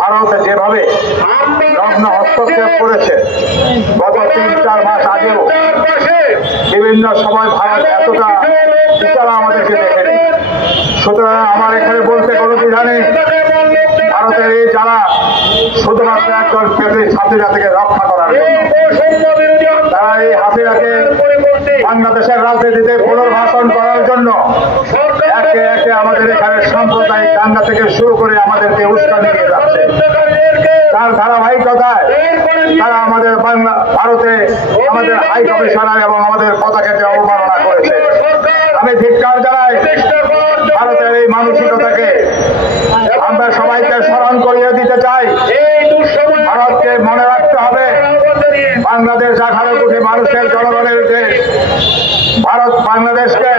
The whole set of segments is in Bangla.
ভারত যেভাবে নগ্ন হস্তক্ষেপ করেছে গত 3-4 মাস আগেও বিভিন্ন সময় ভারত এতটা বিচারা আমাদেরকে দেখেনি। সুতরাং আমার এখানে বলতে কোনো দ্বিধা নেই, ভারতের এই যারা শুধুমাত্র একজন হাসিনা থেকে রক্ষা করার জন্য, তারা এই হাসিনাকে বাংলাদেশের রাজনীতিতে পুনর্বাসন করার জন্য একে একে আমাদের এখানে সাম্প্রদায়িক দাঙ্গা থেকে শুরু করে আমাদেরকে উস্কানি দিয়ে যাচ্ছে। তার ধারাবাহিকতায় তারা আমাদের ভারতে আমাদের হাই কমিশনার এবং আমাদের পতাকাকে অবমাননা করেছে। আমি ধিক্কার জানাই ভারতের এই মানসিকতাকে। আমরা সবাইকে স্মরণ করিয়ে দিতে চাই, ভারতকে মনে রাখতে হবে বাংলাদেশ 18 কোটি মানুষের জনগণের দেশ। ভারত বাংলাদেশকে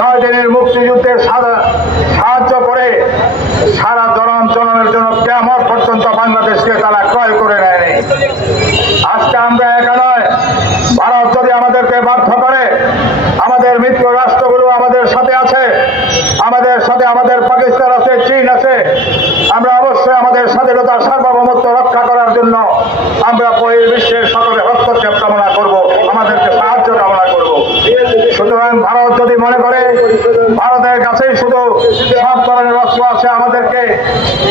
9 দিনের মুক্তিযুদ্ধের সাহায্য করে সারা জনগণের জন্য কিয়ামত পর্যন্ত বাংলাদেশকে তারা ক্রয় করে নেয়নি। আজকে আমরা একা নয়, ভারত যদি আমাদেরকে বাধ্য করে, আমাদের মিত্র রাষ্ট্রগুলো আমাদের সাথে আছে, আমাদের সাথে আমাদের পাকিস্তান আছে, চীন আছে। আমরা অবশ্যই আমাদের স্বাধীনতা সার্বভৌমত্ব রক্ষা করার জন্য আমরা বহির্বিশ্বের সকলে হস্তক্ষেপ কামনা করব, আমাদেরকে সাহায্য কামনা করব। সুতরাং ভারত যদি মনে করে ভারতের কাছেই শুধু সব ধরনের অস্ত্র আছে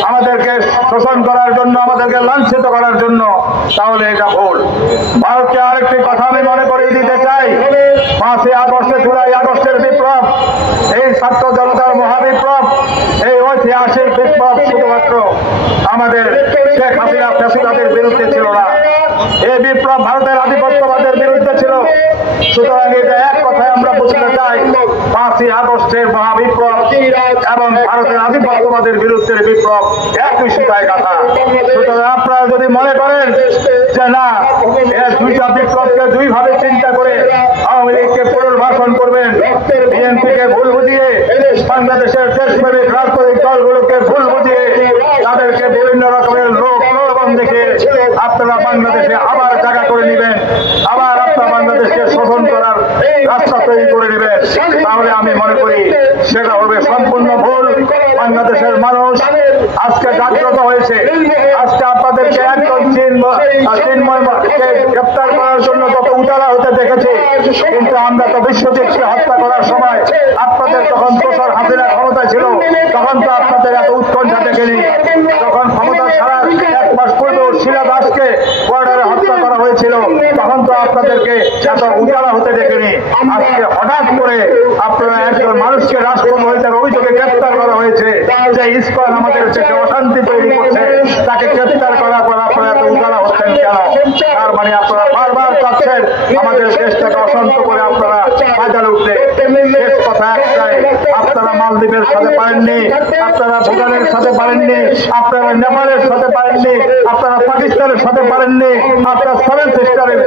আমাদেরকে শোষণ করার জন্য, আমাদেরকে লাঞ্ছিত করার জন্য, তাহলে এটা ভুল। ভারতকে আরেকটি কথা আমি মনে করিয়ে দিতে চাই, 5ই আগস্টে, জুলাই আগস্টের বিপ্লব, এই ছাত্র জনতার মহাবিপ্লব, এই ঐতিহাসিক বিপ্লব শুধুমাত্র আমাদের শেখ হাসিনা ফ্যাসিবাদের বিরুদ্ধে ছিল না, এই বিপ্লব ভারতের আধিপত্যবাদের বিরুদ্ধে ছিল। সুতরাং এটা এক কথায় আমরা বুঝতে চাই, 5ই আগস্টের মহাবিপ্লব এবং ভারতের আধিপত্যবাদের বিরুদ্ধে বিপ্লব একই সুতায় কথা। সুতরাং আপনারা যদি মনে করেন যে না, এর দুইটা বিপ্লবকে দুইভাবে চিন্তা করে আওয়ামী লীগকে পুনর্বাসন করবেন, বিএনপিকে ভুল বুঝিয়ে, বাংলাদেশের দেশপ্রেমিক রাজনৈতিক দলগুলোকে ভুল বুঝিয়ে, তাদেরকে বিভিন্ন রকমের প্রলোভন দেখে আপনারা বাংলাদেশে আবার জায়গা করে নেবেন, আবার আপনারা বাংলাদেশকে শোষণ করার রাস্তা তৈরি করে নেবেন, তাহলে আমি মনে করি সেটা হবে সম্পূর্ণ ভুল। বাংলাদেশের মানুষ আজকে জাগ্রত হয়েছে। আজকে আপনাদেরকে একজন চিন্ময়কে গ্রেপ্তার করার জন্য যত উজালা হতে দেখেছে, কিন্তু আমরা তো বিশ্বজিৎকে হত্যা করার সময় আপনাদের যখন দোসর হাসিনা ক্ষমতা ছিল, তখন তো আপনাদের এত উৎকণ্ঠা দেখেনি। যখন ক্ষমতা ছাড়ার 1 মাস পূর্বেও শিলা দাসকে বর্ডারে হত্যা করা হয়েছিল, তখন তো আপনাদেরকে এত উজালা হতে দেখেনি। আজকে হঠাৎ করে আপনারা একজন মানুষকে রাষ্ট্রদ্রোহিতার অভিযোগে গ্রেপ্তার করা হয়েছে, যে ইসকন আমাদের দেশে অশান্তি তৈরি করছে, তাকে গ্রেপ্তার করার পর আপনারা এত উজালা হচ্ছেন কেন? তার মানে আপনারা বারবার চাচ্ছেন আমাদের দেশটাকে অশান্ত করে আপনারা বাজারে উঠতে। শেষ কথা একটাই, আপনারা মালদ্বীপের সাথে পারেননি, আপনারা ভুটানের সাথে পারেননি, আপনারা নেপালের সাথে পারেননি, আপনারা পাকিস্তানের সাথে পারেননি, আপনার 7 সিস্টারের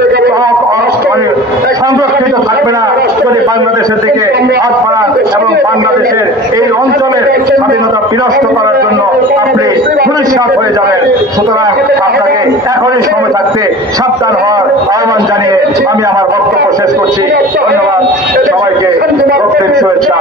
সংরক্ষিত থাকবে না যদি বাংলাদেশের দিকে হাত বাড়ান এবং বাংলাদেশের এই অঞ্চলের স্বাধীনতা বিনষ্ট করার জন্য আপনি পুলিশাত হয়ে যাবেন। সুতরাং আপনাকে এখনই সময় থাকতে সাবধান হওয়ার আহ্বান জানিয়ে আমি আমার বক্তব্য শেষ করছি। ধন্যবাদ সবাইকে, রক্তিম শুভেচ্ছা।